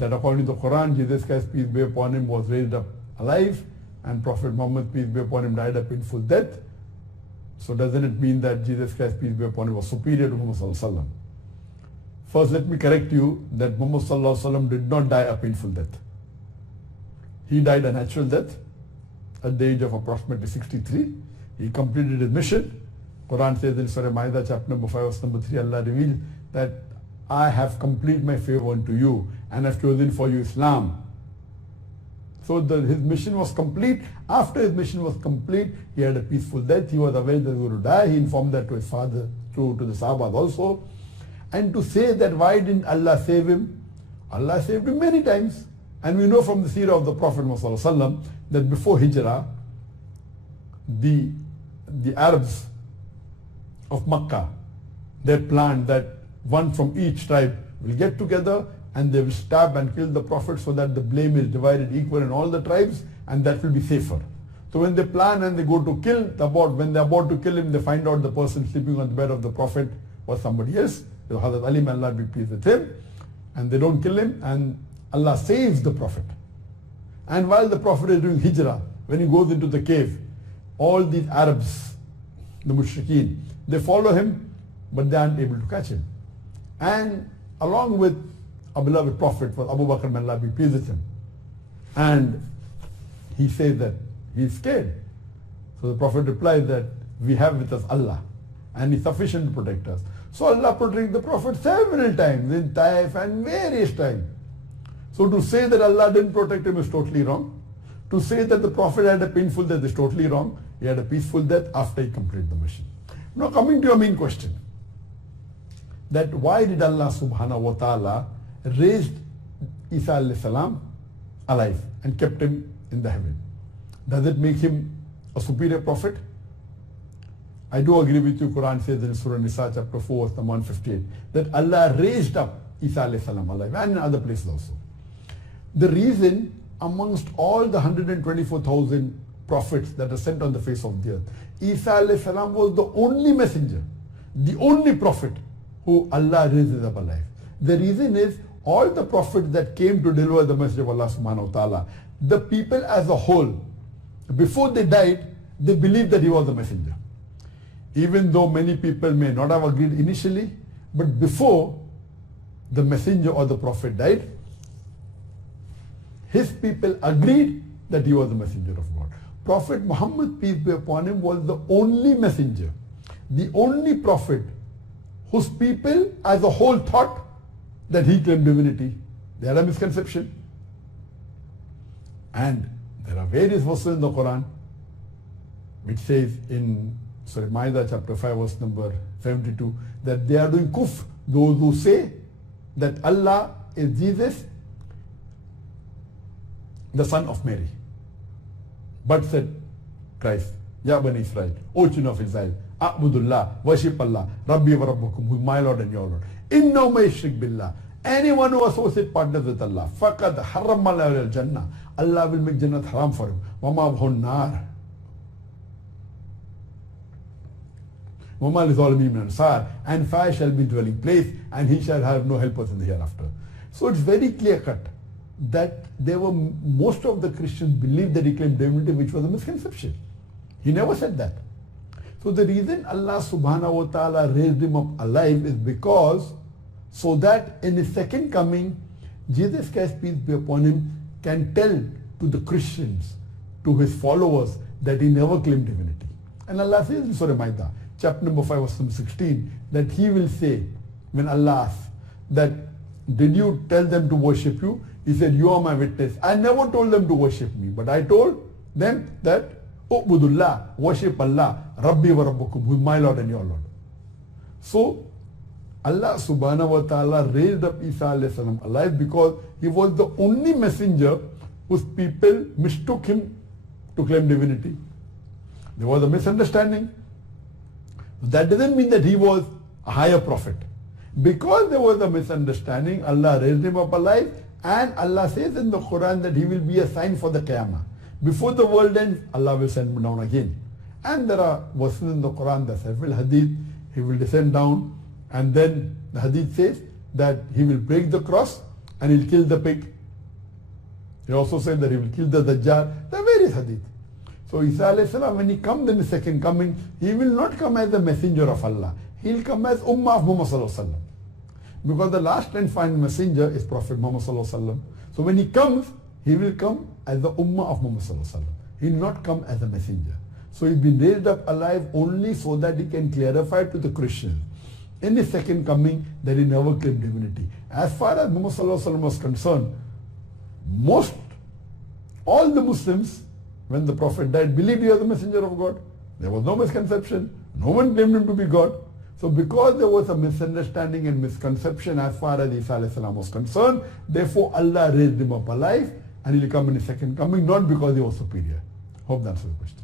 that according to the Quran, Jesus Christ, peace be upon him, was raised up alive, and Prophet Muhammad, peace be upon him, died a painful death. So doesn't it mean that Jesus Christ, peace be upon him, was superior to Muhammad ﷺ? First, let me correct you that Muhammad ﷺ did not die a painful death. He died a natural death at the age of approximately 63. He completed his mission. Quran says in Surah Ma'idah, chapter number 5, verse number 3, Allah reveals that I have completed my favor unto you and have chosen for you Islam. So his mission was complete. After his mission was complete, he had a peaceful death. He was aware that he was going to die. He informed that to his father, to the Sahabas also. And to say that why didn't Allah save him? Allah saved him many times. And we know from the seerah of the Prophet Muhammadﷺ that before Hijrah, the Arabs of Makkah, they planned that one from each tribe will get together and they will stab and kill the Prophet so that the blame is divided equal in all the tribes, and that will be safer. So when they plan and they go to kill, when they're about to kill him, they find out the person sleeping on the bed of the Prophet was somebody else. Hazrat Ali, may Allah be pleased with him. And they don't kill him, and Allah saves the Prophet. And while the Prophet is doing Hijrah, when he goes into the cave, all these Arabs, the Mushrikeen, they follow him, but they aren't able to catch him. And along with our beloved Prophet was Abu Bakr, may Allah be pleased with him. And he says that he is scared. So the Prophet replies that we have with us Allah, and He's sufficient to protect us. So Allah protected the Prophet several times in Taif and various times. So to say that Allah didn't protect him is totally wrong. To say that the Prophet had a painful death is totally wrong. He had a peaceful death after he completed the mission. Now coming to your main question, that why did Allah subhanahu wa ta'ala raise Isa alayhi salam alive and kept him in the heaven? Does it make him a superior prophet? I do agree with you. Quran says in Surah Nisa chapter 4 verse 158 that Allah raised up Isa alayhi salam alive, and in other places also. The reason amongst all the 124,000 prophets that are sent on the face of the earth, Isa alayhi salam was the only messenger, the only prophet who Allah raises up alive. The reason is all the prophets that came to deliver the message of Allah subhanahu wa ta'ala, the people as a whole, before they died, they believed that he was the messenger. Even though many people may not have agreed initially, but before the messenger or the prophet died, his people agreed that he was the messenger of God. Prophet Muhammad, peace be upon him, was the only messenger, the only prophet whose people as a whole thought that he claimed divinity. They had a misconception. And there are various verses in the Quran which says in Surah Ma'idah chapter 5 verse number 72 that they are doing kufr, those who say that Allah is Jesus, the son of Mary. But said Christ, Ya Bani Israel, O children of Israel, A'budullah, worship Allah, Rabbi wa Rabbukum, who is my Lord and your Lord. Innahu may yushrik billah. Anyone who associates partners with Allah, faqad harram alayhi al-jannah. Allah will make Jannat haram for him. Wama bhun nar. Wama li zalimin min ansar. And fire shall be dwelling place, and he shall have no helpers in the hereafter. So it's very clear cut that most of the Christians believed that he claimed divinity, which was a misconception. He never said that. So the reason Allah subhanahu wa ta'ala raised him up alive is because so that in his second coming, Jesus Christ, peace be upon him, can tell to the Christians, to his followers, that he never claimed divinity. And Allah says in Surah Ma'idah, chapter number 5 verse number 16, that he will say, when Allah asks, that did you tell them to worship you? He said, you are my witness. I never told them to worship me, but I told them that Ubudullah, worship Allah, Rabbi wa Rabbukum, who is my Lord and your Lord. So Allah subhanahu wa ta'ala raised up Isa alayhi salam alive because he was the only messenger whose people mistook him to claim divinity. There was a misunderstanding. That doesn't mean that he was a higher prophet. Because there was a misunderstanding, Allah raised him up alive, and Allah says in the Quran that he will be a sign for the Qiyamah. Before the world ends, Allah will send him down again. And there are verses in the Quran, the several hadith, he will descend down, and then the hadith says that he will break the cross and he'll kill the pig. He also said that he will kill the Dajjal. There are various hadith. So Isa alayhi salam, when he comes in the second coming, he will not come as the messenger of Allah. He will come as Ummah of Muhammad. Because the last and final messenger is Prophet Muhammad. So when he comes, he will come as the Ummah of Muhammad. He will not come as a messenger. So he's been raised up alive only so that he can clarify to the Christians in the second coming that he never claimed divinity. As far as Muhammad was concerned, all the Muslims, when the Prophet died, believed he was the messenger of God. There was no misconception. No one claimed him to be God. So because there was a misunderstanding and misconception as far as Isa alayhi salam was concerned, therefore Allah raised him up alive and he'll come in the second coming, not because he was superior. Hope that's the question.